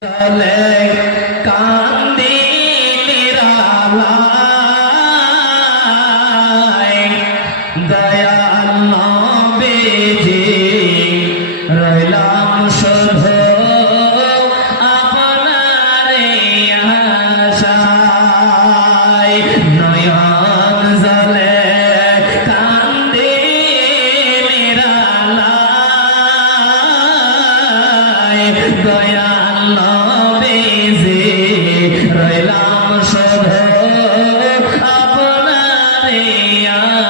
Amen. عليا